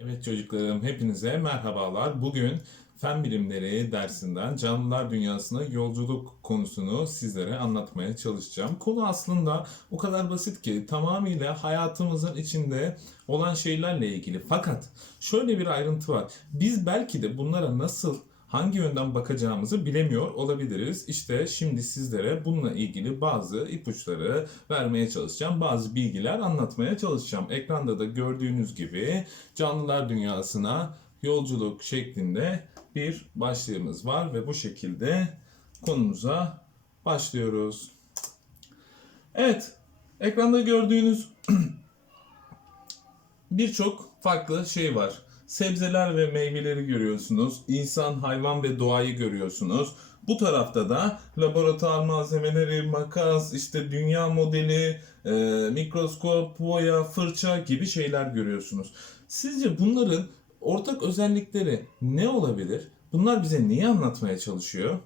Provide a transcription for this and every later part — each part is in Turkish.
Evet çocuklarım hepinize merhabalar. Bugün fen bilimleri dersinden canlılar dünyasına yolculuk konusunu sizlere anlatmaya çalışacağım. Konu aslında o kadar basit ki tamamıyla hayatımızın içinde olan şeylerle ilgili. Fakat şöyle bir ayrıntı var. Biz belki de bunlara nasıl hangi yönden bakacağımızı bilemiyor olabiliriz. İşte şimdi sizlere bununla ilgili bazı ipuçları vermeye çalışacağım. Bazı bilgiler anlatmaya çalışacağım. Ekranda da gördüğünüz gibi canlılar dünyasına yolculuk şeklinde bir başlığımız var ve bu şekilde konumuza başlıyoruz. Evet, ekranda gördüğünüz birçok farklı şey var. Sebzeler ve meyveleri görüyorsunuz. İnsan, hayvan ve doğayı görüyorsunuz. Bu tarafta da laboratuvar malzemeleri, makas, işte dünya modeli, e, mikroskop, boya, fırça gibi şeyler görüyorsunuz. Sizce bunların ortak özellikleri ne olabilir? Bunlar bize neyi anlatmaya çalışıyor?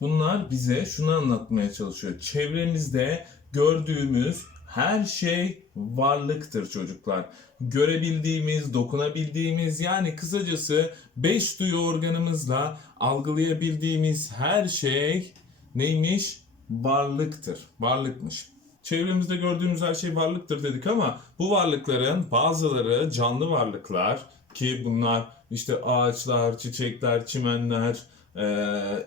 Bunlar bize şunu anlatmaya çalışıyor. Çevremizde gördüğümüz her şey varlıktır çocuklar. Görebildiğimiz, dokunabildiğimiz yani kısacası beş duyu organımızla algılayabildiğimiz her şey neymiş? Varlıktır. Varlıkmış. Çevremizde gördüğümüz her şey varlıktır dedik ama bu varlıkların bazıları canlı varlıklar ki bunlar işte ağaçlar, çiçekler, çimenler,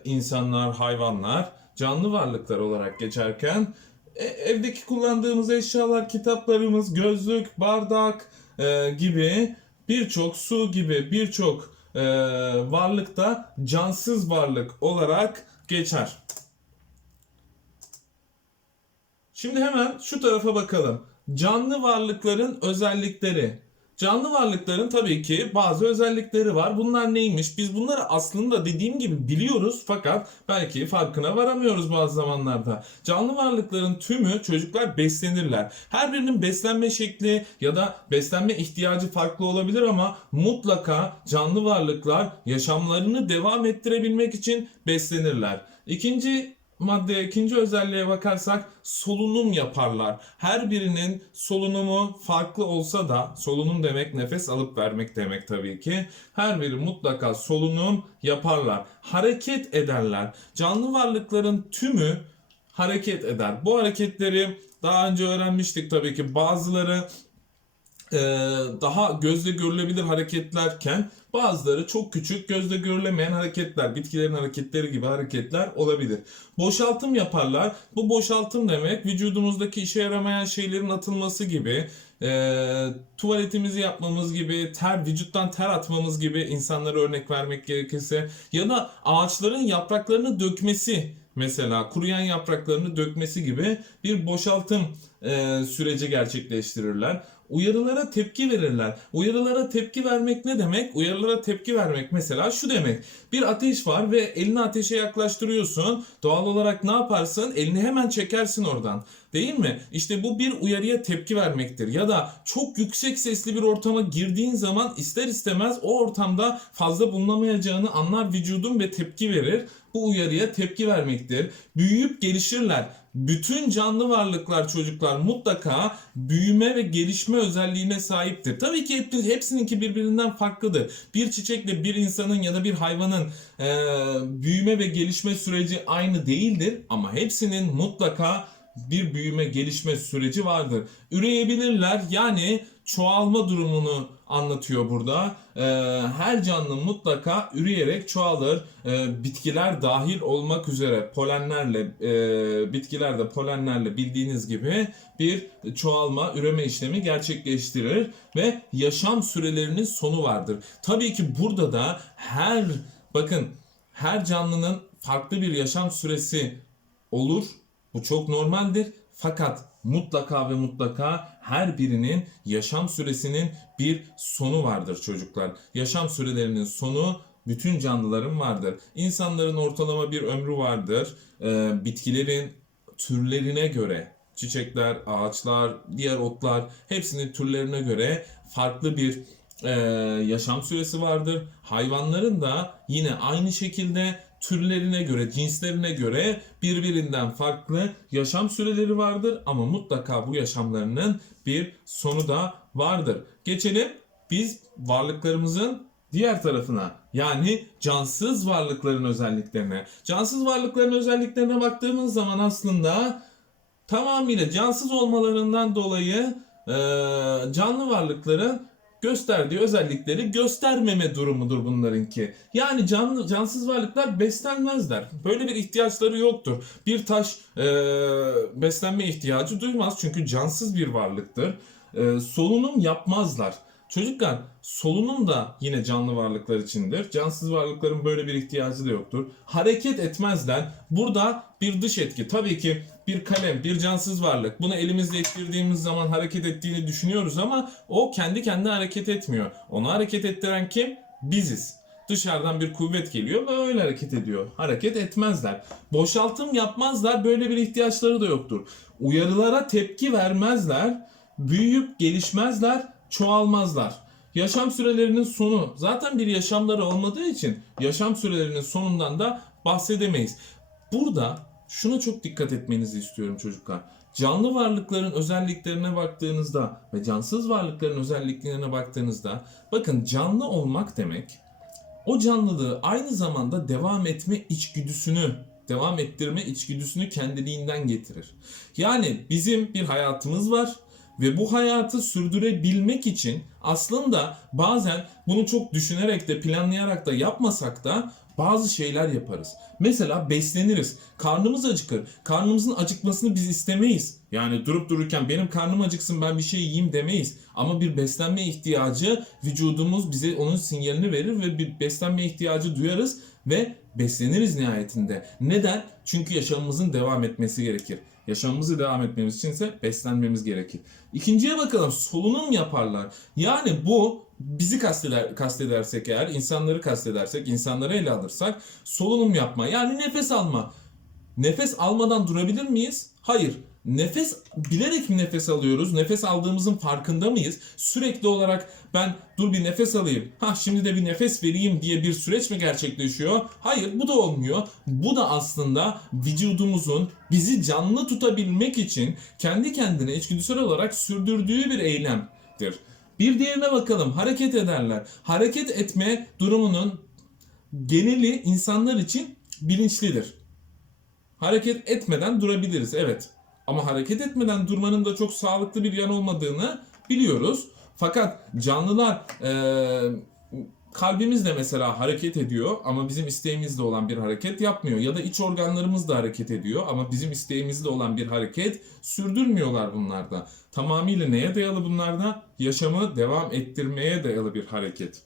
insanlar, hayvanlar canlı varlıklar olarak geçerken evdeki kullandığımız eşyalar, kitaplarımız, gözlük, bardak e, gibi birçok su gibi birçok e, varlık da cansız varlık olarak geçer. Şimdi hemen şu tarafa bakalım. Canlı varlıkların özellikleri. Canlı varlıkların tabii ki bazı özellikleri var. Bunlar neymiş? Biz bunları aslında dediğim gibi biliyoruz fakat belki farkına varamıyoruz bazı zamanlarda. Canlı varlıkların tümü çocuklar beslenirler. Her birinin beslenme şekli ya da beslenme ihtiyacı farklı olabilir ama mutlaka canlı varlıklar yaşamlarını devam ettirebilmek için beslenirler. İkinci maddeye, ikinci özelliğe bakarsak solunum yaparlar. Her birinin solunumu farklı olsa da solunum demek nefes alıp vermek demek tabii ki. Her biri mutlaka solunum yaparlar. Hareket ederler. Canlı varlıkların tümü hareket eder. Bu hareketleri daha önce öğrenmiştik tabii ki. Bazıları e, daha gözle görülebilir hareketlerken bazıları çok küçük gözle görülemeyen hareketler, bitkilerin hareketleri gibi hareketler olabilir. Boşaltım yaparlar. Bu boşaltım demek vücudumuzdaki işe yaramayan şeylerin atılması gibi, e, tuvaletimizi yapmamız gibi, ter vücuttan ter atmamız gibi insanlara örnek vermek gerekirse ya da ağaçların yapraklarını dökmesi mesela kuruyan yapraklarını dökmesi gibi bir boşaltım e, süreci gerçekleştirirler. Uyarılara tepki verirler. Uyarılara tepki vermek ne demek? Uyarılara tepki vermek mesela şu demek. Bir ateş var ve elini ateşe yaklaştırıyorsun. Doğal olarak ne yaparsın? Elini hemen çekersin oradan. Değil mi? İşte bu bir uyarıya tepki vermektir. Ya da çok yüksek sesli bir ortama girdiğin zaman ister istemez o ortamda fazla bulunamayacağını anlar vücudun ve tepki verir. Bu uyarıya tepki vermektir. Büyüyüp gelişirler. Bütün canlı varlıklar çocuklar mutlaka büyüme ve gelişme özelliğine sahiptir. Tabii ki hep, hepsininki birbirinden farklıdır. Bir çiçekle bir insanın ya da bir hayvanın e, büyüme ve gelişme süreci aynı değildir. Ama hepsinin mutlaka bir büyüme gelişme süreci vardır. Üreyebilirler yani çoğalma durumunu anlatıyor burada. Ee, her canlı mutlaka üreyerek çoğalır. Ee, bitkiler dahil olmak üzere polenlerle, e, bitkiler de polenlerle bildiğiniz gibi bir çoğalma, üreme işlemi gerçekleştirir ve yaşam sürelerinin sonu vardır. Tabii ki burada da her, bakın her canlının farklı bir yaşam süresi olur. Bu çok normaldir. Fakat mutlaka ve mutlaka her birinin yaşam süresinin bir sonu vardır çocuklar. Yaşam sürelerinin sonu bütün canlıların vardır. İnsanların ortalama bir ömrü vardır. Ee, bitkilerin türlerine göre çiçekler, ağaçlar, diğer otlar hepsinin türlerine göre farklı bir e, yaşam süresi vardır. Hayvanların da yine aynı şekilde türlerine göre, cinslerine göre birbirinden farklı yaşam süreleri vardır ama mutlaka bu yaşamlarının bir sonu da vardır. Geçelim Biz varlıklarımızın diğer tarafına yani cansız varlıkların özelliklerine. Cansız varlıkların özelliklerine baktığımız zaman aslında tamamıyla cansız olmalarından dolayı e, canlı varlıkların gösterdiği özellikleri göstermeme durumudur bunlarınki. Yani canlı cansız varlıklar beslenmezler. Böyle bir ihtiyaçları yoktur. Bir taş e, beslenme ihtiyacı duymaz çünkü cansız bir varlıktır. E, solunum yapmazlar. Çocuklar solunum da yine canlı varlıklar içindir. Cansız varlıkların böyle bir ihtiyacı da yoktur. Hareket etmezler. Burada bir dış etki. Tabii ki bir kalem, bir cansız varlık. Bunu elimizle ittirdiğimiz zaman hareket ettiğini düşünüyoruz ama o kendi kendine hareket etmiyor. Onu hareket ettiren kim? Biziz. Dışarıdan bir kuvvet geliyor ve öyle hareket ediyor. Hareket etmezler. Boşaltım yapmazlar. Böyle bir ihtiyaçları da yoktur. Uyarılara tepki vermezler. Büyüyüp gelişmezler, çoğalmazlar. Yaşam sürelerinin sonu zaten bir yaşamları olmadığı için yaşam sürelerinin sonundan da bahsedemeyiz. Burada şuna çok dikkat etmenizi istiyorum çocuklar. Canlı varlıkların özelliklerine baktığınızda ve cansız varlıkların özelliklerine baktığınızda bakın canlı olmak demek o canlılığı aynı zamanda devam etme içgüdüsünü, devam ettirme içgüdüsünü kendiliğinden getirir. Yani bizim bir hayatımız var ve bu hayatı sürdürebilmek için aslında bazen bunu çok düşünerek de planlayarak da yapmasak da bazı şeyler yaparız. Mesela besleniriz. Karnımız acıkır. Karnımızın acıkmasını biz istemeyiz. Yani durup dururken benim karnım acıksın ben bir şey yiyeyim demeyiz. Ama bir beslenme ihtiyacı vücudumuz bize onun sinyalini verir ve bir beslenme ihtiyacı duyarız ve besleniriz nihayetinde. Neden? Çünkü yaşamımızın devam etmesi gerekir. Yaşamımızı devam etmemiz için ise beslenmemiz gerekir. İkinciye bakalım solunum yaparlar. Yani bu bizi kasteder, kastedersek eğer, insanları kastedersek, insanları ele alırsak solunum yapma yani nefes alma. Nefes almadan durabilir miyiz? Hayır. Nefes bilerek mi nefes alıyoruz? Nefes aldığımızın farkında mıyız? Sürekli olarak ben dur bir nefes alayım. Ha şimdi de bir nefes vereyim diye bir süreç mi gerçekleşiyor? Hayır bu da olmuyor. Bu da aslında vücudumuzun bizi canlı tutabilmek için kendi kendine içgüdüsel olarak sürdürdüğü bir eylemdir. Bir diğerine bakalım. Hareket ederler. Hareket etme durumunun geneli insanlar için bilinçlidir. Hareket etmeden durabiliriz evet. Ama hareket etmeden durmanın da çok sağlıklı bir yan olmadığını biliyoruz. Fakat canlılar eee kalbimiz de mesela hareket ediyor ama bizim isteğimizde olan bir hareket yapmıyor. Ya da iç organlarımız da hareket ediyor ama bizim isteğimizde olan bir hareket sürdürmüyorlar bunlarda. Tamamıyla neye dayalı bunlarda? Yaşamı devam ettirmeye dayalı bir hareket.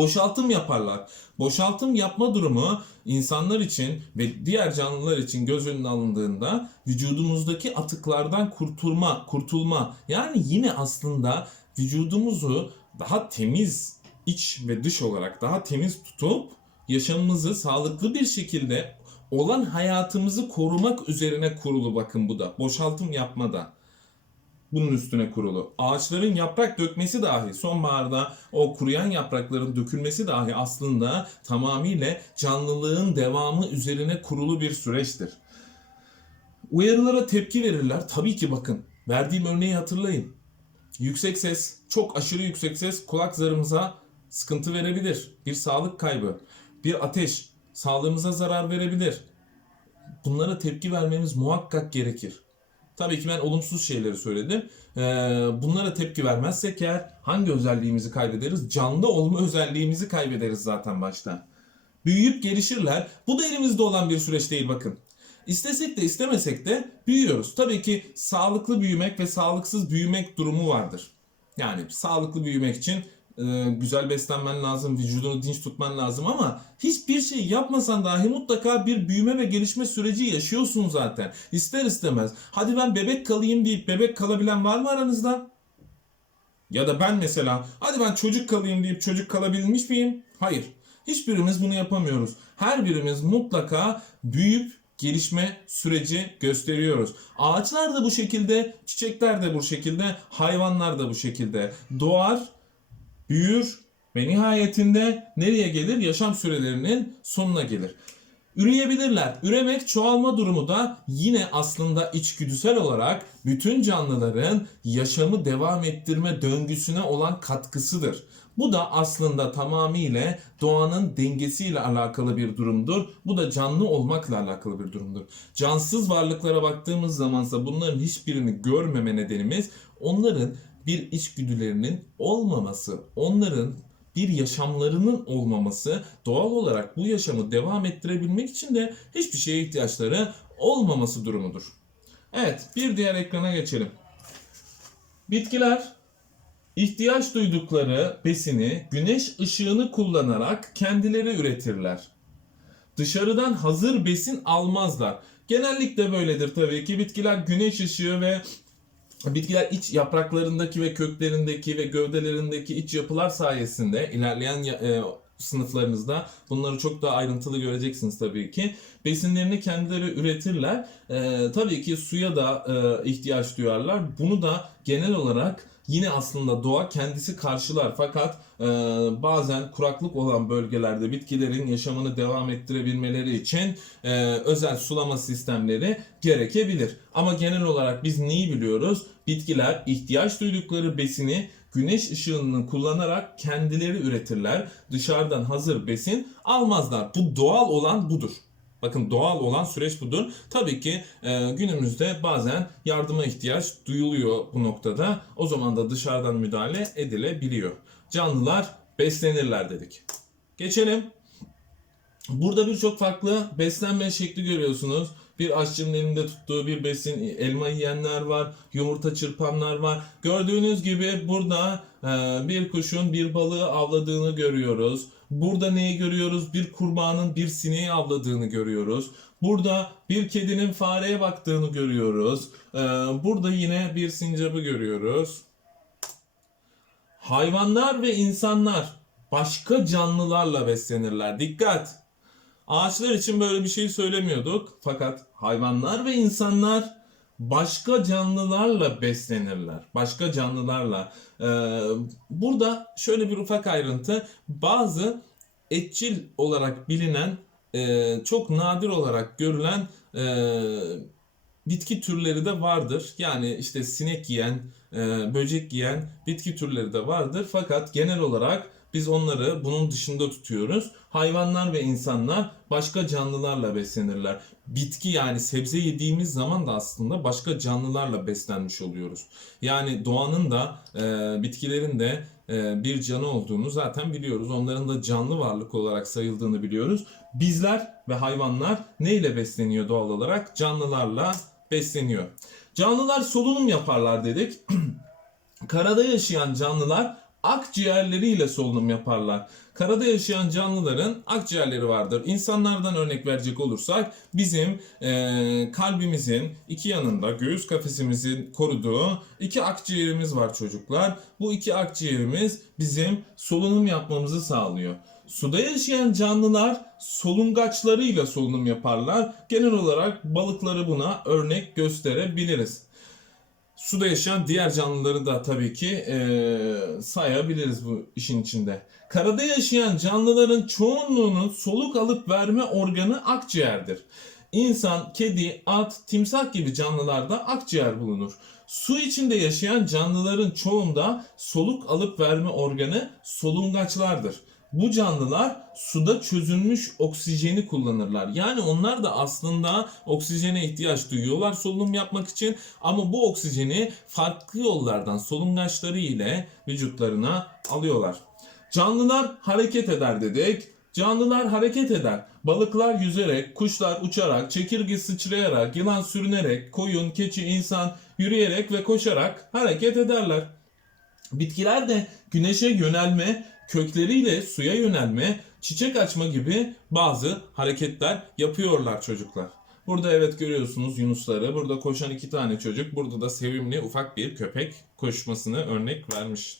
Boşaltım yaparlar. Boşaltım yapma durumu insanlar için ve diğer canlılar için göz önüne alındığında vücudumuzdaki atıklardan kurtulma, kurtulma. Yani yine aslında vücudumuzu daha temiz iç ve dış olarak daha temiz tutup yaşamımızı sağlıklı bir şekilde olan hayatımızı korumak üzerine kurulu bakın bu da. Boşaltım yapmada bunun üstüne kurulu. Ağaçların yaprak dökmesi dahi sonbaharda o kuruyan yaprakların dökülmesi dahi aslında tamamıyla canlılığın devamı üzerine kurulu bir süreçtir. Uyarılara tepki verirler. Tabii ki bakın verdiğim örneği hatırlayın. Yüksek ses, çok aşırı yüksek ses kulak zarımıza sıkıntı verebilir. Bir sağlık kaybı, bir ateş sağlığımıza zarar verebilir. Bunlara tepki vermemiz muhakkak gerekir. Tabii ki ben olumsuz şeyleri söyledim. Ee, bunlara tepki vermezsek eğer hangi özelliğimizi kaybederiz? Canlı olma özelliğimizi kaybederiz zaten başta. Büyüyüp gelişirler. Bu da elimizde olan bir süreç değil bakın. İstesek de istemesek de büyüyoruz. Tabii ki sağlıklı büyümek ve sağlıksız büyümek durumu vardır. Yani sağlıklı büyümek için e, güzel beslenmen lazım, vücudunu dinç tutman lazım ama hiçbir şey yapmasan dahi mutlaka bir büyüme ve gelişme süreci yaşıyorsun zaten. İster istemez. Hadi ben bebek kalayım deyip bebek kalabilen var mı aranızda? Ya da ben mesela hadi ben çocuk kalayım deyip çocuk kalabilmiş miyim? Hayır. Hiçbirimiz bunu yapamıyoruz. Her birimiz mutlaka büyüyüp gelişme süreci gösteriyoruz. Ağaçlar da bu şekilde, çiçekler de bu şekilde, hayvanlar da bu şekilde. Doğar, büyür ve nihayetinde nereye gelir? Yaşam sürelerinin sonuna gelir. Üreyebilirler. Üremek çoğalma durumu da yine aslında içgüdüsel olarak bütün canlıların yaşamı devam ettirme döngüsüne olan katkısıdır. Bu da aslında tamamıyla doğanın dengesiyle alakalı bir durumdur. Bu da canlı olmakla alakalı bir durumdur. Cansız varlıklara baktığımız zamansa bunların hiçbirini görmeme nedenimiz onların bir içgüdülerinin olmaması, onların bir yaşamlarının olmaması, doğal olarak bu yaşamı devam ettirebilmek için de hiçbir şeye ihtiyaçları olmaması durumudur. Evet, bir diğer ekrana geçelim. Bitkiler ihtiyaç duydukları besini güneş ışığını kullanarak kendileri üretirler. Dışarıdan hazır besin almazlar. Genellikle böyledir tabii ki. Bitkiler güneş ışığı ve bitkiler iç yapraklarındaki ve köklerindeki ve gövdelerindeki iç yapılar sayesinde ilerleyen e, sınıflarınızda bunları çok daha ayrıntılı göreceksiniz tabii ki. Besinlerini kendileri üretirler. E, tabii ki suya da e, ihtiyaç duyarlar. Bunu da genel olarak yine aslında doğa kendisi karşılar. Fakat e, bazen kuraklık olan bölgelerde bitkilerin yaşamını devam ettirebilmeleri için e, özel sulama sistemleri gerekebilir. Ama genel olarak biz neyi biliyoruz? Bitkiler ihtiyaç duydukları besini güneş ışığını kullanarak kendileri üretirler. Dışarıdan hazır besin almazlar. Bu doğal olan budur. Bakın doğal olan süreç budur. Tabii ki e, günümüzde bazen yardıma ihtiyaç duyuluyor bu noktada. O zaman da dışarıdan müdahale edilebiliyor. Canlılar beslenirler dedik. Geçelim. Burada birçok farklı beslenme şekli görüyorsunuz. Bir aşçının elinde tuttuğu bir besin, elma yiyenler var, yumurta çırpanlar var. Gördüğünüz gibi burada e, bir kuşun bir balığı avladığını görüyoruz. Burada neyi görüyoruz? Bir kurbanın bir sineği avladığını görüyoruz. Burada bir kedinin fareye baktığını görüyoruz. E, burada yine bir sincabı görüyoruz. Hayvanlar ve insanlar başka canlılarla beslenirler. Dikkat! Ağaçlar için böyle bir şey söylemiyorduk. Fakat hayvanlar ve insanlar başka canlılarla beslenirler. Başka canlılarla. Ee, burada şöyle bir ufak ayrıntı. Bazı etçil olarak bilinen, e, çok nadir olarak görülen e, bitki türleri de vardır. Yani işte sinek yiyen, e, böcek yiyen bitki türleri de vardır. Fakat genel olarak biz onları bunun dışında tutuyoruz. Hayvanlar ve insanlar başka canlılarla beslenirler. Bitki yani sebze yediğimiz zaman da aslında başka canlılarla beslenmiş oluyoruz. Yani doğanın da e, bitkilerin de e, bir canı olduğunu zaten biliyoruz. Onların da canlı varlık olarak sayıldığını biliyoruz. Bizler ve hayvanlar neyle besleniyor doğal olarak? Canlılarla besleniyor. Canlılar solunum yaparlar dedik. Karada yaşayan canlılar akciğerleriyle solunum yaparlar. Karada yaşayan canlıların akciğerleri vardır. İnsanlardan örnek verecek olursak bizim eee, kalbimizin iki yanında göğüs kafesimizin koruduğu iki akciğerimiz var çocuklar. Bu iki akciğerimiz bizim solunum yapmamızı sağlıyor. Suda yaşayan canlılar solungaçlarıyla solunum yaparlar. Genel olarak balıkları buna örnek gösterebiliriz. Suda yaşayan diğer canlıları da tabii ki eee, sayabiliriz bu işin içinde. Karada yaşayan canlıların çoğunluğunun soluk alıp verme organı akciğerdir. İnsan, kedi, at, timsah gibi canlılarda akciğer bulunur. Su içinde yaşayan canlıların çoğunda soluk alıp verme organı solungaçlardır. Bu canlılar suda çözülmüş oksijeni kullanırlar. Yani onlar da aslında oksijene ihtiyaç duyuyorlar solunum yapmak için ama bu oksijeni farklı yollardan solungaçları ile vücutlarına alıyorlar. Canlılar hareket eder dedik. Canlılar hareket eder. Balıklar yüzerek, kuşlar uçarak, çekirge sıçrayarak, yılan sürünerek, koyun, keçi, insan yürüyerek ve koşarak hareket ederler. Bitkiler de güneşe yönelme, kökleriyle suya yönelme, çiçek açma gibi bazı hareketler yapıyorlar çocuklar. Burada evet görüyorsunuz yunusları. Burada koşan iki tane çocuk. Burada da sevimli ufak bir köpek koşmasını örnek vermiş.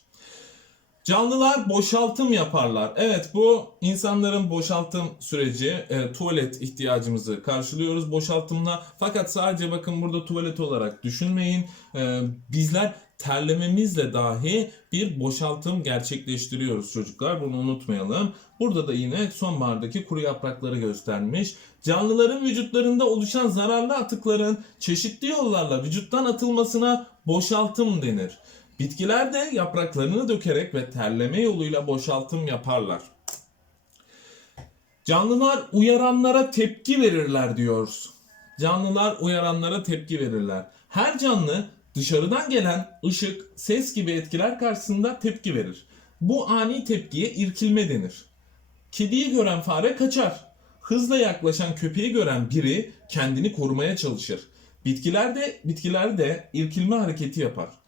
Canlılar boşaltım yaparlar. Evet bu insanların boşaltım süreci. e, tuvalet ihtiyacımızı karşılıyoruz boşaltımla. Fakat sadece bakın burada tuvalet olarak düşünmeyin. E, bizler terlememizle dahi bir boşaltım gerçekleştiriyoruz çocuklar. Bunu unutmayalım. Burada da yine sonbahardaki kuru yaprakları göstermiş. Canlıların vücutlarında oluşan zararlı atıkların çeşitli yollarla vücuttan atılmasına boşaltım denir. Bitkiler de yapraklarını dökerek ve terleme yoluyla boşaltım yaparlar. Canlılar uyaranlara tepki verirler diyoruz. Canlılar uyaranlara tepki verirler. Her canlı dışarıdan gelen ışık, ses gibi etkiler karşısında tepki verir. Bu ani tepkiye irkilme denir. Kediyi gören fare kaçar. Hızla yaklaşan köpeği gören biri kendini korumaya çalışır. Bitkiler de bitkiler de irkilme hareketi yapar.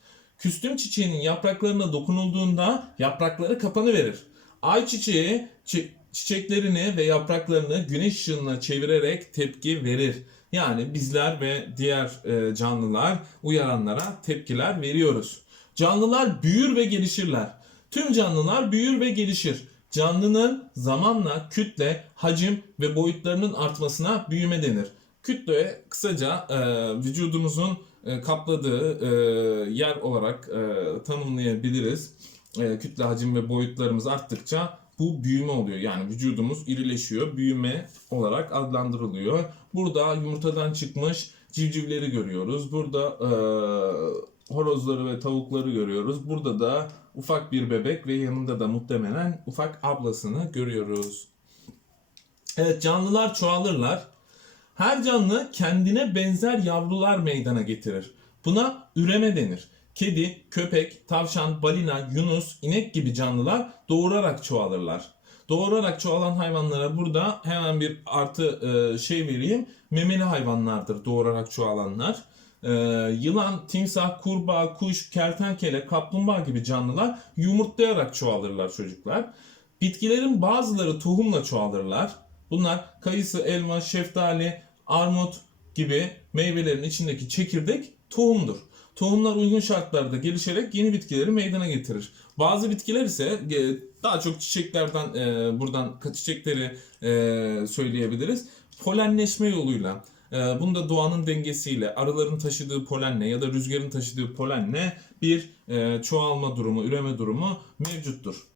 Küstüm çiçeğinin yapraklarına dokunulduğunda yaprakları kapanıverir. Ay çiçeği çi- çiçeklerini ve yapraklarını güneş ışığına çevirerek tepki verir. Yani bizler ve diğer e, canlılar uyaranlara tepkiler veriyoruz. Canlılar büyür ve gelişirler. Tüm canlılar büyür ve gelişir. Canlının zamanla kütle, hacim ve boyutlarının artmasına büyüme denir. Kütle kısaca e, vücudumuzun e, kapladığı e, yer olarak e, tanımlayabiliriz. Kütle, hacim ve boyutlarımız arttıkça bu büyüme oluyor. Yani vücudumuz irileşiyor, büyüme olarak adlandırılıyor. Burada yumurtadan çıkmış civcivleri görüyoruz. Burada horozları ve tavukları görüyoruz. Burada da ufak bir bebek ve yanında da muhtemelen ufak ablasını görüyoruz. Evet canlılar çoğalırlar. Her canlı kendine benzer yavrular meydana getirir. Buna üreme denir. Kedi, köpek, tavşan, balina, yunus, inek gibi canlılar doğurarak çoğalırlar. Doğurarak çoğalan hayvanlara burada hemen bir artı e, şey vereyim. Memeli hayvanlardır doğurarak çoğalanlar. E, yılan, timsah, kurbağa, kuş, kertenkele, kaplumbağa gibi canlılar yumurtlayarak çoğalırlar çocuklar. Bitkilerin bazıları tohumla çoğalırlar. Bunlar kayısı, elma, şeftali, armut gibi meyvelerin içindeki çekirdek tohumdur. Tohumlar uygun şartlarda gelişerek yeni bitkileri meydana getirir. Bazı bitkiler ise daha çok çiçeklerden e, buradan çiçekleri e, söyleyebiliriz. Polenleşme yoluyla e, bunda doğanın dengesiyle arıların taşıdığı polenle ya da rüzgarın taşıdığı polenle bir çoğalma durumu, üreme durumu mevcuttur.